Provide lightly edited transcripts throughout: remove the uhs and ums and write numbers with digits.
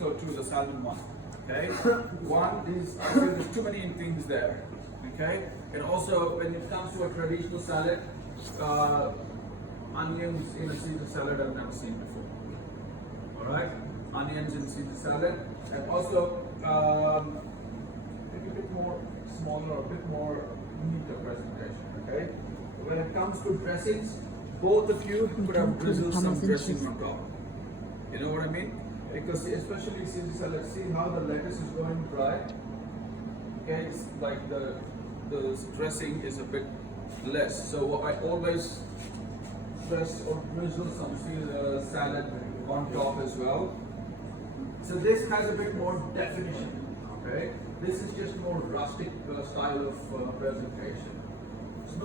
go to the salmon one. Okay, one is there's too many things there. Okay, and also when it comes to a traditional salad, onions in a Caesar salad I've never seen before. All right, onions in Caesar salad, and also maybe a bit more smaller, a bit more neater presentation. Okay, when it comes to dressings, both of you could have drizzled some dressing on top. You know what I mean? Because especially Caesar salad, see how the lettuce is going dry. Okay, it's like the dressing is a bit less. So I always dress or drizzle some Caesar salad on top as well. So this has a bit more definition. Okay, this is just more rustic style of presentation. It's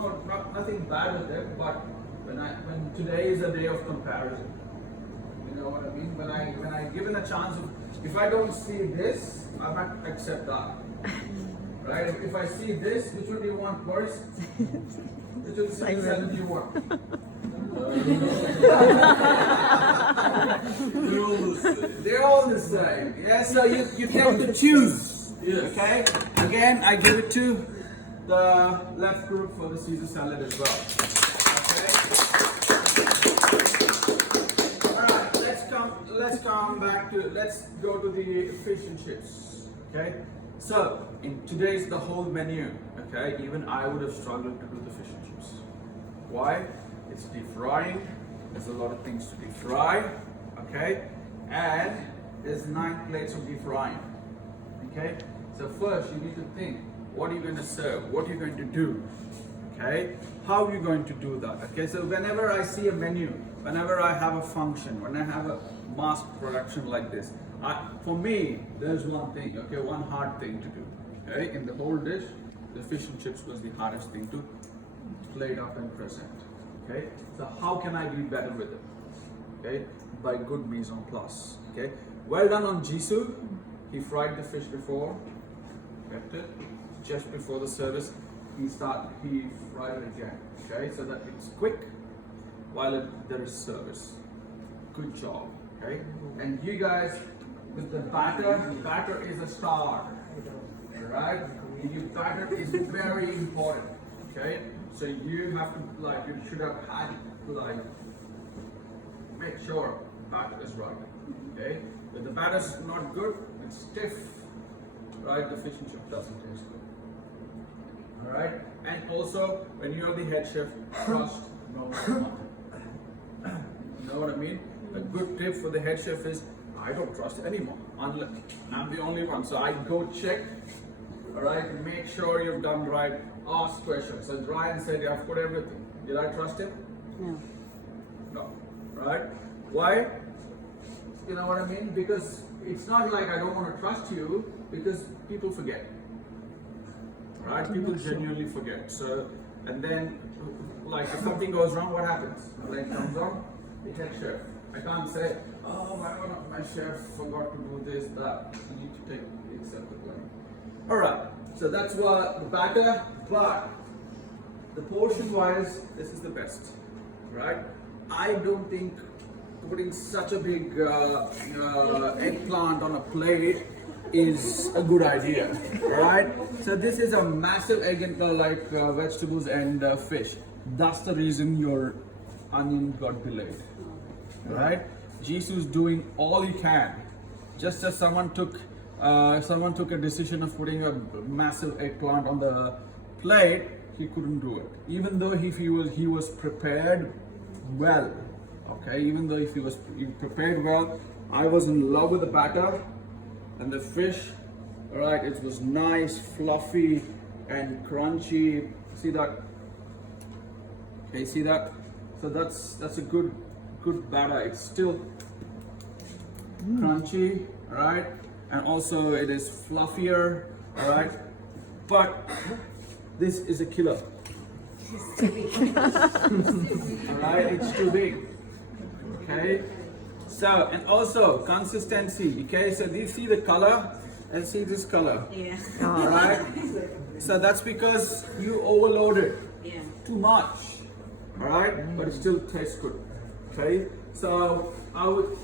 nothing bad with it, but when today is a day of comparison. You know what I mean? When I given a chance of, if I don't see this, I might accept that. Right? If I see this, which one do you want first? Which one salad do you want? They're all the same. Yeah, so you tend to choose. Yes. Okay? Again, I give it to the left group for the Caesar salad as well. Okay? Let's go to the fish and chips. Okay, so in today's the whole menu. Okay, even I would have struggled to do the fish and chips. Why? It's deep frying. There's a lot of things to deep fry. Okay, and there's 9 plates of deep frying. Okay, so first you need to think, what are you going to serve? What are you going to do? Okay, how are you going to do that? Okay, so whenever I see a menu, whenever I have a function, when I have a mass production like this, for me, there's one thing, okay, one hard thing to do. Okay, in the whole dish, the fish and chips was the hardest thing to plate up and present. Okay, so how can I be better with it? Okay, by good mise en place. Okay, well done on Jisoo. He fried the fish before, kept it just before the service. He fried it again. Okay, so that it's quick while there is service. Good job. Okay, and you guys with the batter is a star. Alright, your batter is very important. Okay, so you have to you should have had make sure batter is right. Okay, if the batter is not good, it's stiff. Right, the fish and chip doesn't taste good. Alright, and also when you're the head chef, trust no one. You know what I mean? A good tip for the head chef is, I don't trust anyone unless I'm the only one. So I go check, alright, make sure you've done right, ask questions. So Ryan said, I've put everything. Did I trust him? No. No. Right? Why? You know what I mean? Because it's not like I don't want to trust you, because people forget. Right? People genuinely forget. So, and then, like, if something goes wrong, what happens? When it comes on, the head chef. I can't say, oh, my chef forgot to do this, that. You need to accept the blame. Alright, so that's what the batter, but the portion-wise, this is the best. Right? I don't think putting such a big eggplant on a plate is a good idea, right? So this is a massive egg and vegetables and fish. That's the reason your onion got delayed, right? Jisoo's doing all he can. Just as someone took a decision of putting a massive eggplant on the plate, he couldn't do it. Even though he was prepared well, okay. Even though if he prepared well, I was in love with the batter. And the fish, right, it was nice, fluffy and crunchy. See that? Okay, see that? So that's a good batter. It's still crunchy, right? And also it is fluffier, right? But this is a killer. Alright, it's too big. Okay? So, and also consistency, okay? So do you see the color and see this color? Yeah. Alright? So that's because you overloaded too much. Alright? But it still tastes good. Okay? So I would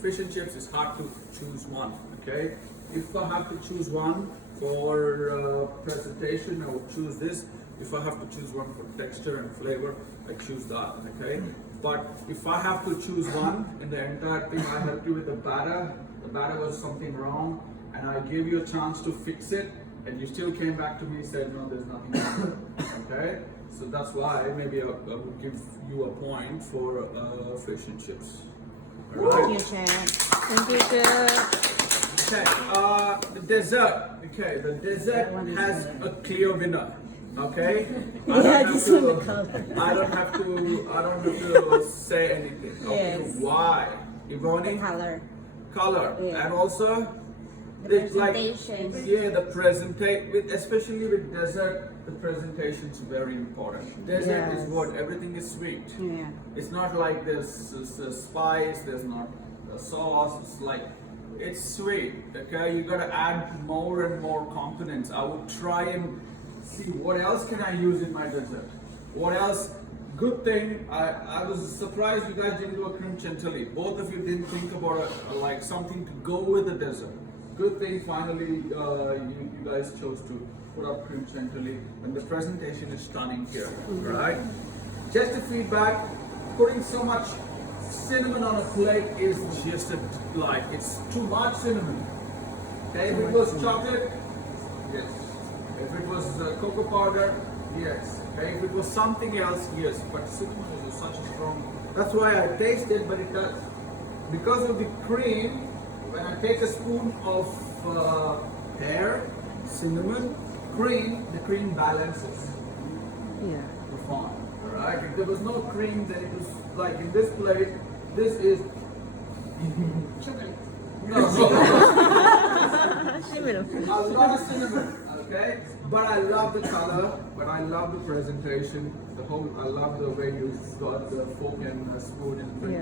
fish and chips is hard to choose one. Okay, if I have to choose one for presentation, I would choose this. If I have to choose one for texture and flavor, I choose that. Okay, but if I have to choose one in the entire thing, I helped you with the batter. The batter was something wrong, and I gave you a chance to fix it, and you still came back to me and said, no, there's nothing wrong. Okay, so that's why maybe I would give you a point for fish and chips. All right. Thank you, Chad. Thank you, Chad. Okay, the dessert. Okay, the dessert has a clear winner. Okay, I don't have to say anything. Okay, Yes. why? Ivoni? Color, Yeah. and also it's like the presentation, especially with dessert, the presentation is very important. Dessert is Yes. what everything is sweet. Yeah. It's not like there's spice, there's not a sauce. It's like it's sweet. Okay, you gotta add more and more components. I would try and see what else can I use in my dessert. What else? Good thing, I was surprised you guys didn't do a cream chantilly. Both of you didn't think about like something to go with the dessert. Good thing finally you guys chose to put up cream chantilly, and the presentation is stunning here, right? Just a feedback, putting so much cinnamon on a plate is just like, it's too much cinnamon. Okay, if it was chocolate, yes. If it was cocoa powder, yes. Okay, if it was something else, yes. But cinnamon is such a strong. That's why I taste it, but it does. Because of the cream, when I take a spoon of cinnamon, the cream balances Yeah. the form. Alright? If there was no cream, then it was like in this plate, this is. No. A lot of cinnamon, okay? But I love the color, but I love the presentation. I love the way you got the fork and spoon and thing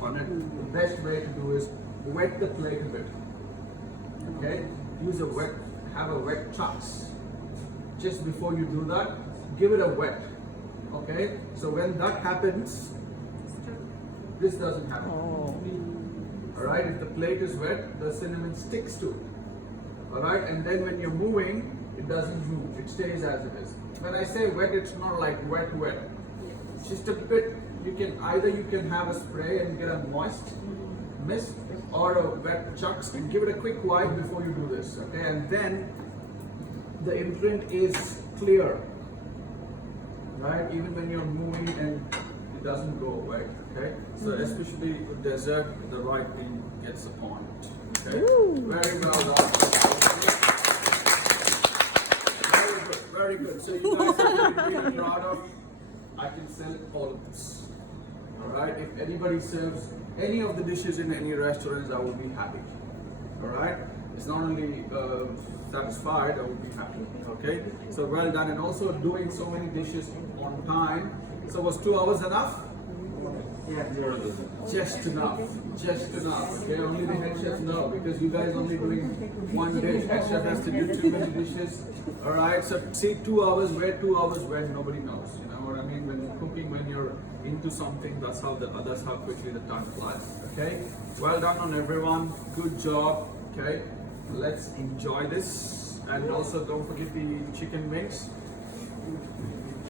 on it. The best way to do is wet the plate a bit. Okay? Have a wet chucks. Just before you do that, give it a wet. Okay? So when that happens, this doesn't happen. Alright, if the plate is wet, the cinnamon sticks to it. Alright, and then when you're moving, it doesn't move, it stays as it is. When I say wet, it's not like wet. Just a bit, you can have a spray and get a moist mist, or a wet chucks and give it a quick wipe before you do this. Okay, and then the imprint is clear. Right, even when you're moving and it doesn't go away. Okay, so especially with dessert, the right thing gets the point. Okay, very well done. Very good. So you guys are really proud of. I can sell all of this. All right. If anybody serves any of the dishes in any restaurants, I will be happy. All right. It's not only satisfied, I will be happy. Okay. So well done, and also doing so many dishes on time. So was 2 hours enough? Just enough. Okay, only the head chef know, because you guys only doing one dish. Head chef has to do too many dishes. Alright, so see 2 hours, where 2 hours when nobody knows. You know what I mean? When you're cooking, when you're into something, that's how quickly the time flies. Okay? Well done on everyone. Good job. Okay? Let's enjoy this. And also don't forget the chicken wings.